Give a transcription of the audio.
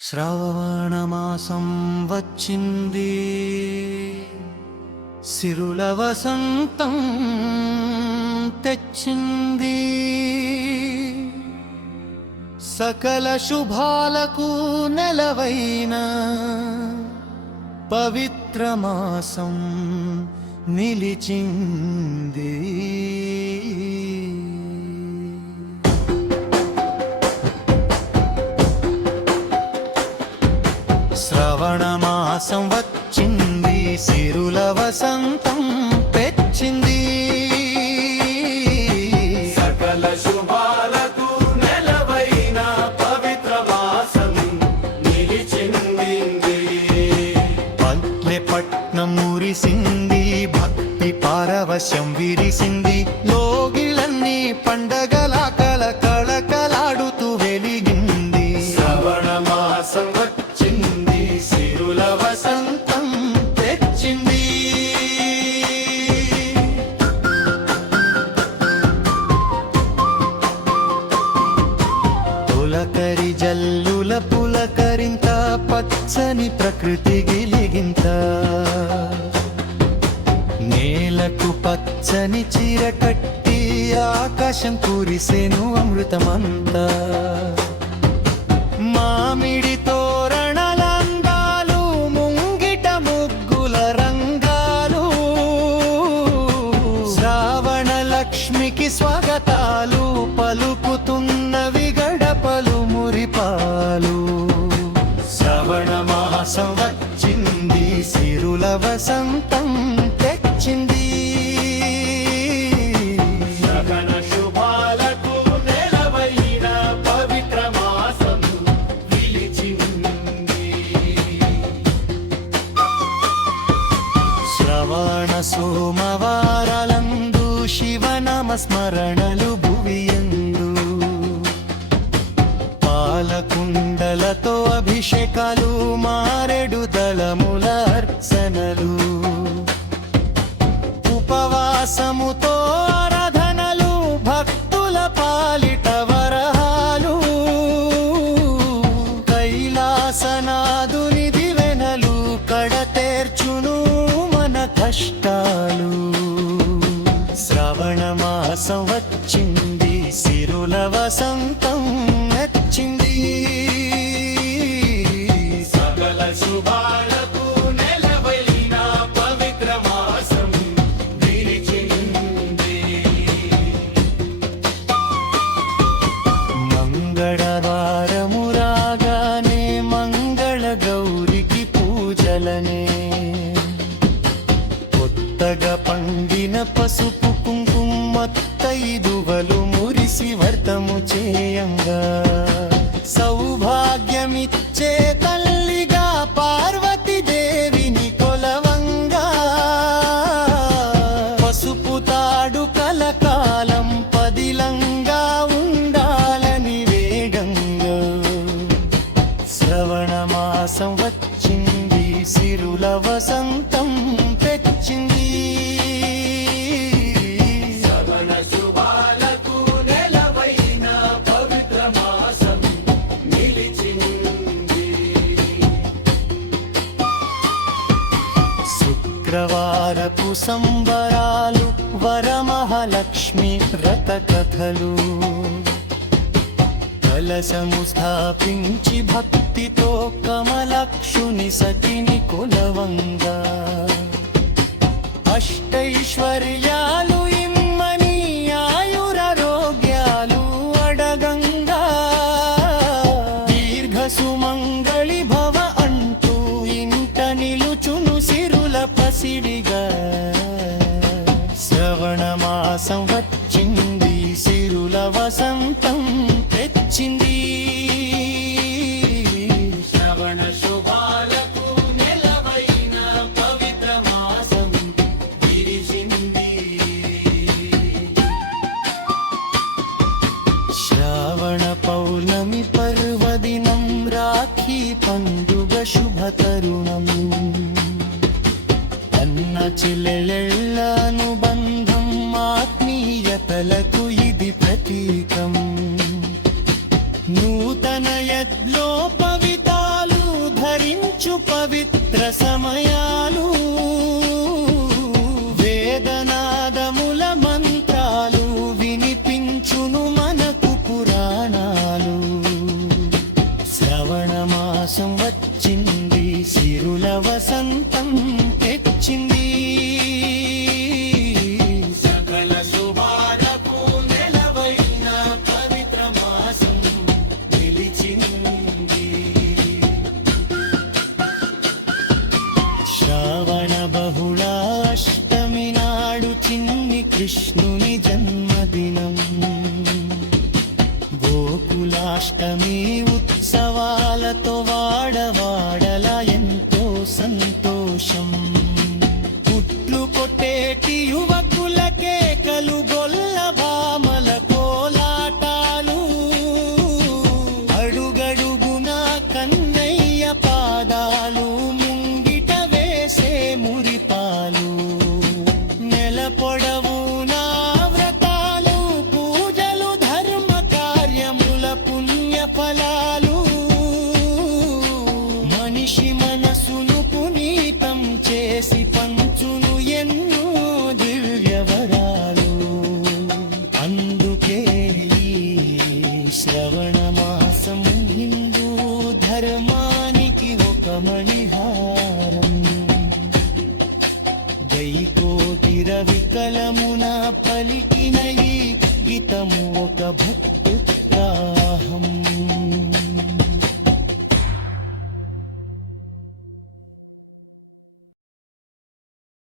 శ్రావణమాసం వచ్చింది, సిరుల వసంతం తెచ్చింది. సకల శుభాలకు నెలవైన పవిత్ర మాసం నిలిచింది. శ్రవణమాసం వచ్చింది, సిరుల వసంతం తెచ్చింది. సకల శుభాలకు నెలవైన పవిత్ర మాసం నిలిచింది. పల్లె పట్నం మురిసింది, భక్తి పారవశ్యం విరిసింది. లోగిలన్నీ పండగల కళకళలాడుతూ వెలిగింది. శ్రవణ మాసం వచ్చింది, సిరుల వసంతం తెచ్చింది. పులకరి జల్లుల పులకరింత, పచ్చని ప్రకృతి గిలిగింత. నేలకు పచ్చని చీర కట్టి ఆకాశం కురిసెను అమృతమంతా. మామిడి తోరణలందాలు, ముంగిట ముగ్గుల రంగాలు. శ్రావణ లక్ష్మికి స్వాగతాలు పలుకుతున్నవి గడపలు మురిపాలు. శ్రవణ మాసం వచ్చింది, సిరుల వసంతం తెచ్చింది. సకల శుభాలకు నెలవైన పవిత్ర మాసం నిలిచింది. శ్రవణ సోమవారాలందు శివనామ స్మరణలు భువియందు. పాలకుండలతో అభిషేకాలు, మారెడు దళముల అర్చనలు. ఉపవాసముతో ఆరాధనలు, భక్తుల పాలిట వరహాలు. కైలాసనాథుని దివెనలు కడతేర్చును మన కష్టాలు. శ్రవణ మాసం వచ్చింది, సిరుల వసంతం నచ్చింది. సకల శుభాలకు నెలవైన పవిత్ర మాసం నిలిచింది. మంగళవారము రాగానే మంగళ గౌరికి పూజలనే. కొత్తగా పండిన పసుపు కుంకుమత్తైదువలు మురిసి వ్రతము చేయంగా. సౌభాగ్యమిచ్చే తల్లిగా పార్వతీదేవిని కొలవంగా. పసుపు తాడు కలకాలం పదిలంగా ఉండాలని వేగంగా. శ్రవణ మాసం వచ్చింది, సిరుల వసంతం తెచ్చింది. సకల శుభాలకు నెలవైన పవిత్ర మాసం నిలిచింది. శుక్రవారపు సంబరాలు, వరమహాలక్ష్మి వ్రత కథలు. కలశము స్థాపించి భక్తితో కమలక్షుని సతిని కొలవంగా. అష్టైశ్వర్యాలు ఇమ్మని ఆయురారోగ్యాలు అడగంగా. దీర్ఘ సుమంగళి భవ అంటూ ఇంట నిలుచును సిరుల పసిడిగా. శ్రవణ మాసం వచ్చింది, సిరుల వసంతం తెచ్చింది. శ్రవణ శుభాలకు నెలవైన పవిత్ర మాసం నిలిచింది. శ్రావణ పౌర్ణమి పర్వదినం, రాఖీ పండుగ శుభ తరుణం. అన్న చెల్లెళ్ళ అనుబంధం, ఆత్మీయతలకు ఇది ప్రతీకం. నూతన యజ్ఞోపవిత వచ్చు పవిత్ర సమయాలు వేదనాదముల మంత్రాలు వినిపించును మనకు పురాణాలు శ్రవణ మాసం వచ్చింది సిరుల వసంతం తెచ్చింది సకల శుభాలకు నెలవైన పవిత్ర మాసం నిలిచింది శ్రావణ బహుళాష్టమి నాడు చిన్ని కృష్ణుని జన్మదినం గోకులాష్టమి ఉత్సవాలతో వాడవాడల ఎంతో సంతోషం పుట్లు కొట్టేటి యువకులకే కలుగొల్ల భామల కోలాటాలు అడుగడుగున కన్నయ్య పాదాలు ముంగిట వేసే మురిపాలు నెల పొడవునా వ్రతాలు పూజలు ధర్మ కార్యముల పుణ్య ఫలాలు మనిషి మనసును పునీతం చేసి పంచును ఎన్నో దివ్యవరాలు అందుకే ఈ శ్రవణ మాసం హిందూ ధర్మానికి ఒక మణిహారం గైకోటిర వికలమున పలికిన ఈ గీతము ఒక భక్తుత్సాహం